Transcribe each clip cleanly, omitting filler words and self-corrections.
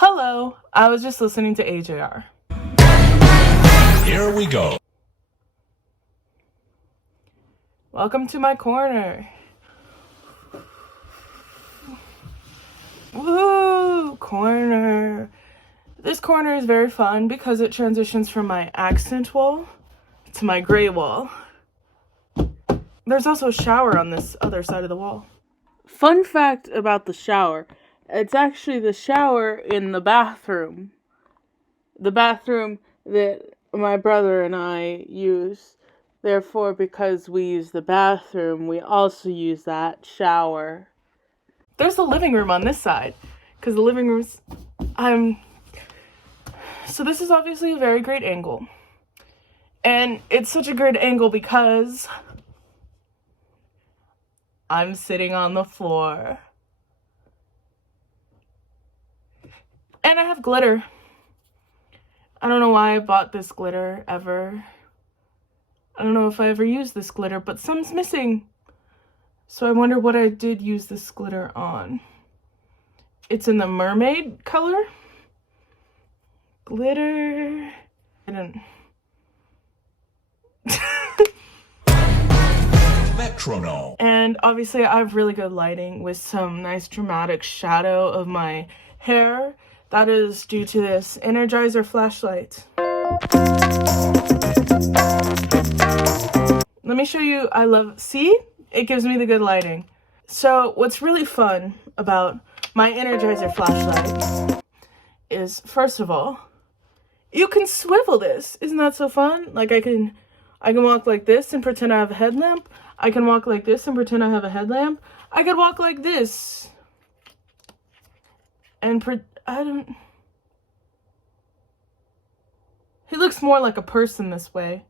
Hello, I was just listening to AJR. Here we go. Welcome to my corner. Woo, corner. This corner is very fun because it transitions from my accent wall to my gray wall. There's also a shower on this other side of the wall. Fun fact about the shower. It's actually the shower in the bathroom. The bathroom that my brother and I use. Therefore, because we use the bathroom, we also use that shower. There's the living room on this side. Because the living room's... So this is obviously a very great angle. And it's such a great angle because I'm sitting on the floor. And I have glitter. I don't know why I bought this glitter ever. I don't know if I ever used this glitter, but some's missing. So I wonder what I did use this glitter on. It's in the mermaid color. Glitter. I don't... Metronome. And obviously I have really good lighting with some nice dramatic shadow of my hair. That is due to this Energizer flashlight. Let me show you, see? It gives me the good lighting. So what's really fun about my Energizer flashlight is, first of all, you can swivel this. Isn't that so fun? Like I can walk like this and pretend I have a headlamp. I can walk like this and pretend I have a headlamp. I could walk like this and he looks more like a person this way.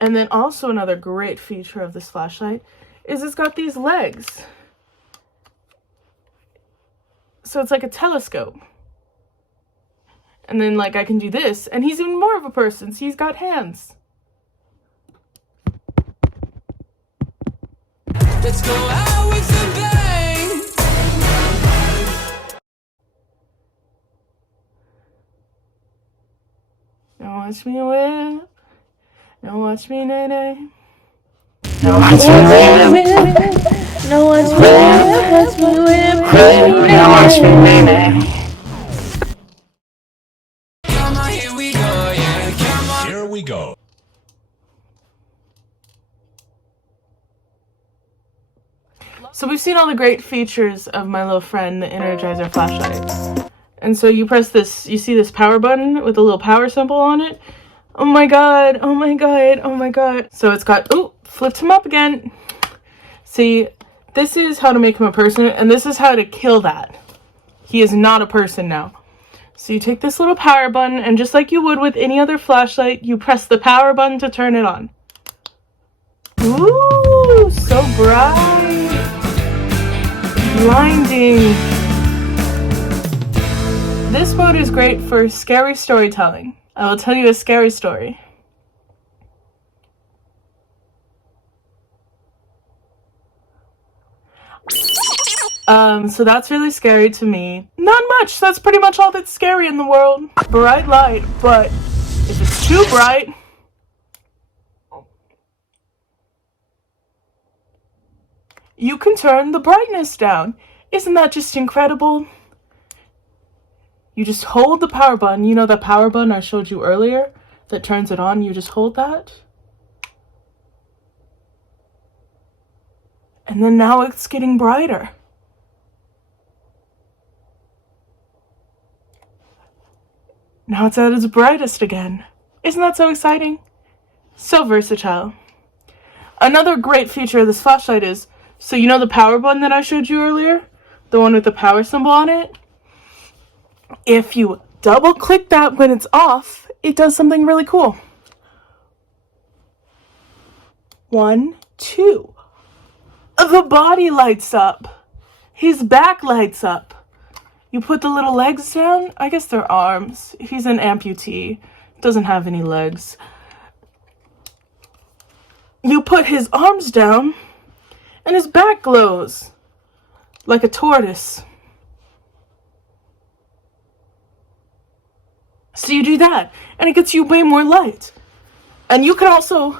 And then also another great feature of this flashlight is it's got these legs. So it's like a telescope. And then like I can do this, and he's even more of a person, so he's got hands. Let's go out with a bang. Now watch me whip. Now watch me nay-nay. Now watch me whip. Now watch me whip. Watch me whip. Now watch me nay-nay. Here we go. So we've seen all the great features of my little friend, the Energizer flashlight. And so you press this, you see this power button with a little power symbol on it. Oh my god, oh my god, oh my god. So it's got, oh, flipped him up again. See, this is how to make him a person, and this is how to kill that. He is not a person now. So you take this little power button, and just like you would with any other flashlight, you press the power button to turn it on. Ooh, so bright. Blinding. This mode is great for scary storytelling. I will tell you a scary story. So that's really scary to me. Not much, that's pretty much all that's scary in the world. Bright light, but if it's too bright, you can turn the brightness down. Isn't that just incredible? You just hold the power button. You know that power button I showed you earlier that turns it on? You just hold that. And then now it's getting brighter. Now it's at its brightest again. Isn't that so exciting? So versatile. Another great feature of this flashlight is, so you know the power button that I showed you earlier? The one with the power symbol on it? If you double click that when it's off, it does something really cool. 1, 2. The body lights up. His back lights up. You put the little legs down. I guess they're arms. He's an amputee. Doesn't have any legs. You put his arms down, and his back glows like a tortoise. So you do that, and it gets you way more light. And you can also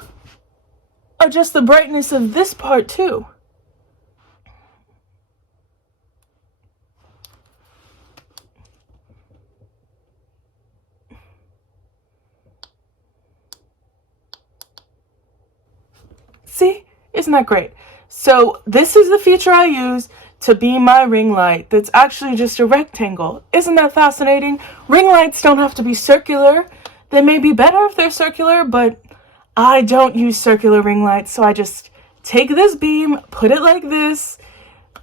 adjust the brightness of this part too. See? Isn't that great? So this is the feature I use to be my ring light that's actually just a rectangle. Isn't that fascinating? Ring lights don't have to be circular. They may be better if they're circular, but I don't use circular ring lights, so I just take this beam, put it like this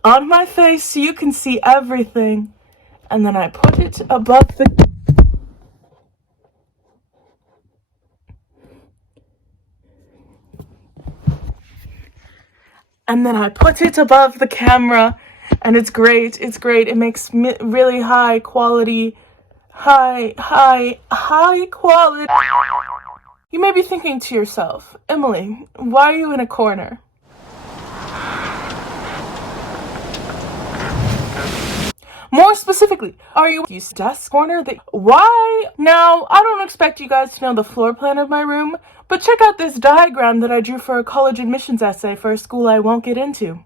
on my face so you can see everything, and then I put it above the... And then I put it above the camera, and it's great. It's great. It makes really high quality. High quality. You may be thinking to yourself, Emily, why are you in a corner? More specifically, are you use desk corner? Why? Now, I don't expect you guys to know the floor plan of my room, but check out this diagram that I drew for a college admissions essay for a school I won't get into.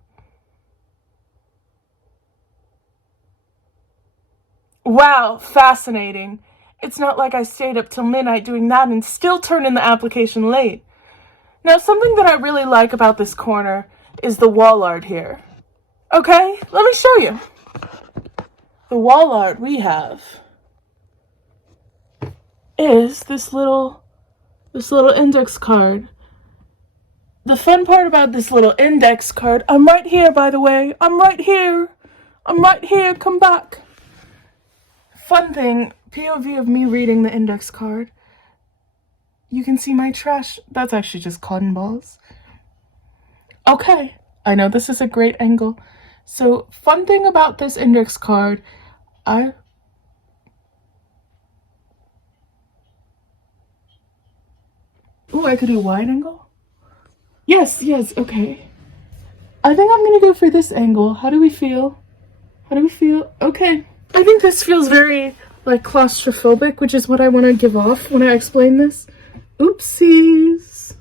Wow, fascinating. It's not like I stayed up till midnight doing that and still turned in the application late. Now, something that I really like about this corner is the wall art here. Okay, let me show you. The wall art we have is this little index card. The fun part about this little index card, I'm right here, by the way. I'm right here, come back. Fun thing, POV of me reading the index card. You can see my trash. That's actually just cotton balls. Okay, I know this is a great angle. So, fun thing about this index card, I could do a wide angle? Yes, okay. I think I'm gonna go for this angle. How do we feel? Okay. I think this feels very, like, claustrophobic, which is what I want to give off when I explain this. Oopsies.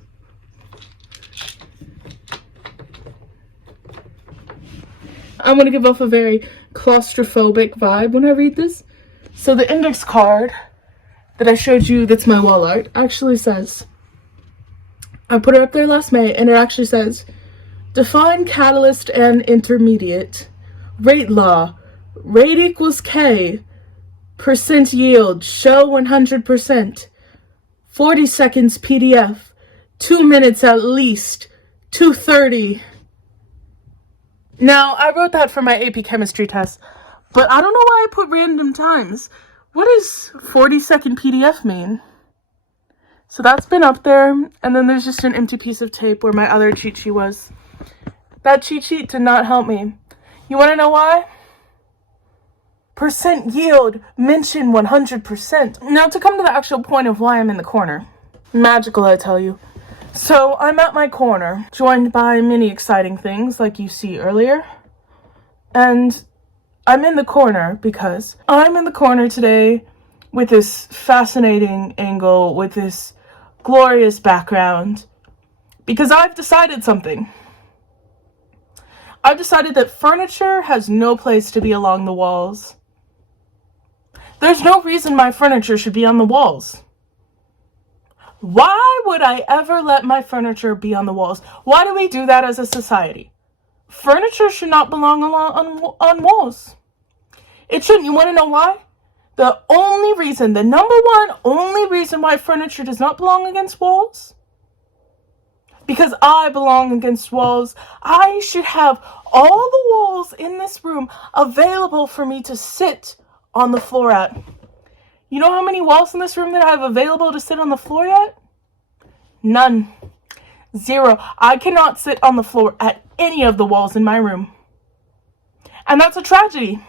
I want to give off a very claustrophobic vibe when I read this. So the index card that I showed you, that's my wall art, actually says, I put it up there last May, and it actually says, define catalyst and intermediate, rate law, rate equals K, percent yield, show 100%, 40 seconds PDF, 2 minutes at least, 2:30. Now, I wrote that for my AP chemistry test, but I don't know why I put random times. What does 40-second PDF mean? So that's been up there, and then there's just an empty piece of tape where my other cheat sheet was. That cheat sheet did not help me. You want to know why? Percent yield, mention 100%. Now, to come to the actual point of why I'm in the corner. Magical, I tell you. So, I'm at my corner, joined by many exciting things like you see earlier. And I'm in the corner because I'm in the corner today with this fascinating angle, with this glorious background, because I've decided something. I've decided that furniture has no place to be along the walls. There's no reason my furniture should be on the walls. Why would I ever let my furniture be on the walls? Why do we do that as a society? Furniture should not belong on walls. It shouldn't. You want to know why? The only reason why furniture does not belong against walls? Because I belong against walls. I should have all the walls in this room available for me to sit on the floor at. You know how many walls in this room that I have available to sit on the floor at? None. 0. I cannot sit on the floor at any of the walls in my room. And that's a tragedy.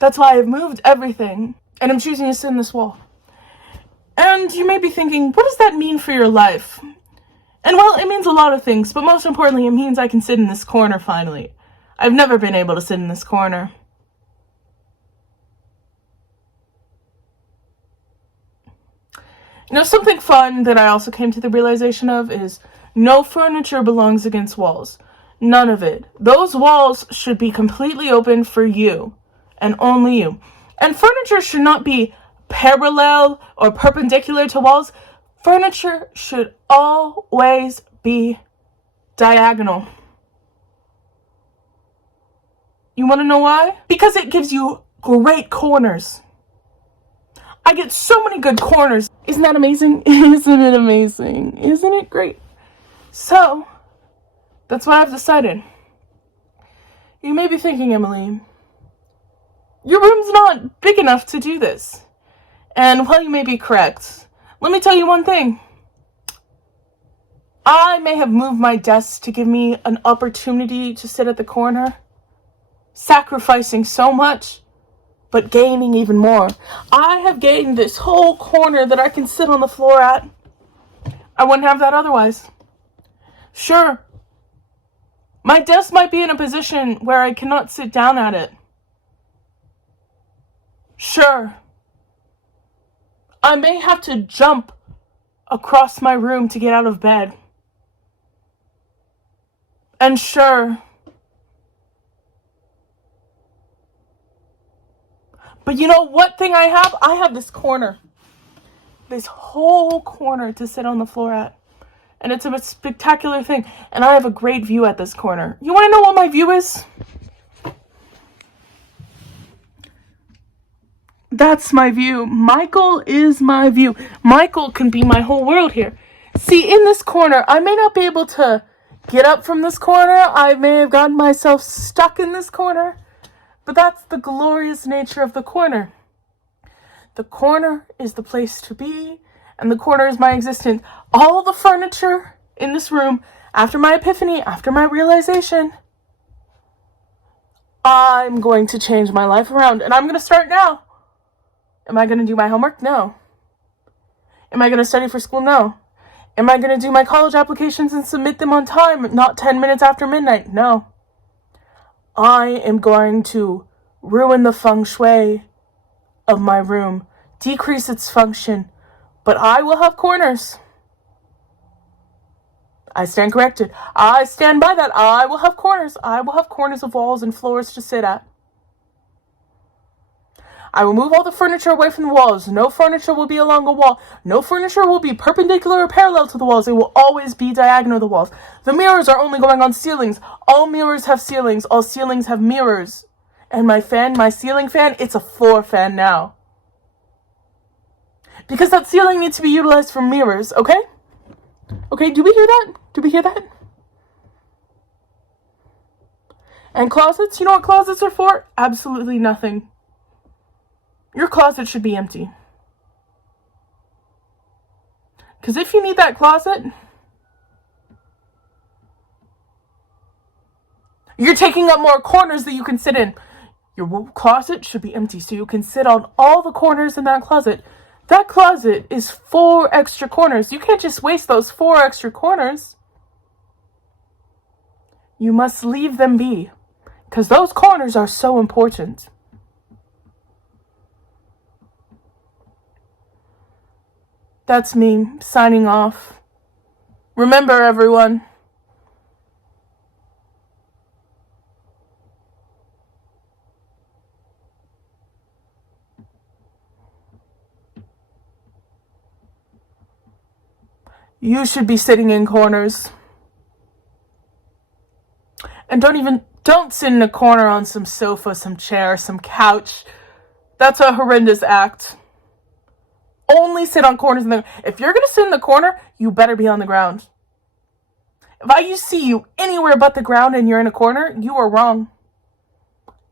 That's why I've moved everything, and I'm choosing to sit in this wall. And you may be thinking, what does that mean for your life? And well, it means a lot of things, but most importantly, it means I can sit in this corner finally. I've never been able to sit in this corner. You know, something fun that I also came to the realization of is no furniture belongs against walls. None of it. Those walls should be completely open for you and only you. And furniture should not be parallel or perpendicular to walls. Furniture should always be diagonal. You want to know why? Because it gives you great corners. I get so many good corners. Isn't that amazing? Isn't it amazing? Isn't it great? So, that's what I've decided. You may be thinking, Emily, your room's not big enough to do this. And while you may be correct, let me tell you one thing. I may have moved my desk to give me an opportunity to sit at the corner, sacrificing so much, but gaining even more. I have gained this whole corner that I can sit on the floor at. I wouldn't have that otherwise. Sure, my desk might be in a position where I cannot sit down at it. Sure, I may have to jump across my room to get out of bed. And sure, but you know what thing I have? I have this corner. This whole corner to sit on the floor at. And it's a spectacular thing. And I have a great view at this corner. You want to know what my view is? That's my view. Michael is my view. Michael can be my whole world here. See, in this corner, I may not be able to get up from this corner. I may have gotten myself stuck in this corner. But that's the glorious nature of the corner. The corner is the place to be, and the corner is my existence. All the furniture in this room, after my epiphany, after my realization, I'm going to change my life around, and I'm going to start now. Am I going to do my homework? No. Am I going to study for school? No. Am I going to do my college applications and submit them on time, not 10 minutes after midnight? No. I am going to ruin the feng shui of my room, decrease its function, but I will have corners. I stand corrected. I stand by that. I will have corners. I will have corners of walls and floors to sit at. I will move all the furniture away from the walls. No furniture will be along a wall. No furniture will be perpendicular or parallel to the walls. It will always be diagonal to the walls. The mirrors are only going on ceilings. All mirrors have ceilings. All ceilings have mirrors. And my fan, my ceiling fan, it's a floor fan now. Because that ceiling needs to be utilized for mirrors, okay? Okay, do we hear that? Do we hear that? And closets, you know what closets are for? Absolutely nothing. Your closet should be empty. Because if you need that closet, you're taking up more corners that you can sit in. Your closet should be empty so you can sit on all the corners in that closet. That closet is 4 extra corners. You can't just waste those 4 extra corners. You must leave them be, because those corners are so important. That's me signing off. Remember, everyone, you should be sitting in corners. And don't sit in a corner on some sofa, some chair, some couch. That's a horrendous act. Only sit on corners. If you're going to sit in the corner, you better be on the ground. If I see you anywhere but the ground and you're in a corner, you are wrong.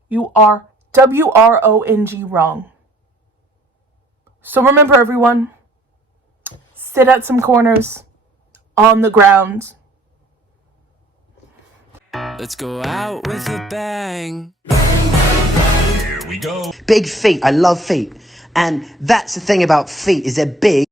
You are WRONG wrong. So remember, everyone, sit at some corners on the ground. Let's go out with a bang. Here we go. Big feet. I love feet. And that's the thing about feet, is they're big.